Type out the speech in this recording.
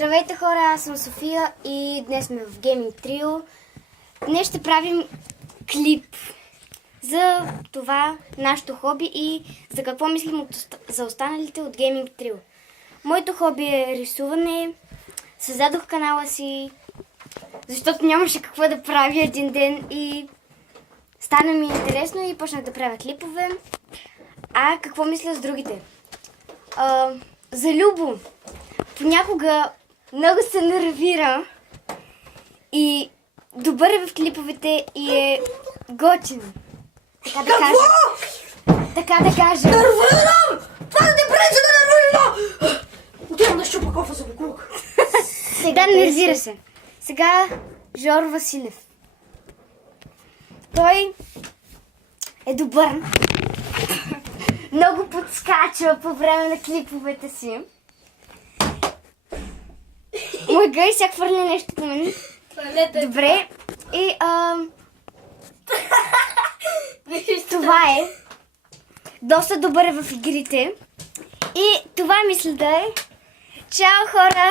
Здравейте хора, аз съм София и днес сме в Gaming Trio. Днес ще правим клип за това нашето хоби и за какво мислим за останалите от Gaming Trio. Моето хоби е рисуване. Създадох канала си, защото нямаше какво да правя един ден и стана ми интересно и почнах да правя клипове. А какво мисля с другите? За Любо. Понякога много се нервира и добър е в клиповете и е готин. Така да кажа. Така да кажа. Нервирам! Това да не пречи да нервирам! Отивам да щупа кофа за буклук. Сега нервира се. Сега Жор Василев. Той е добър. Много подскача по време на клиповете си. Мъгай, сега хвърля нещо по мен. Добре. И това е. Доста добър е в игрите. И това мисля да е. Чао, хора!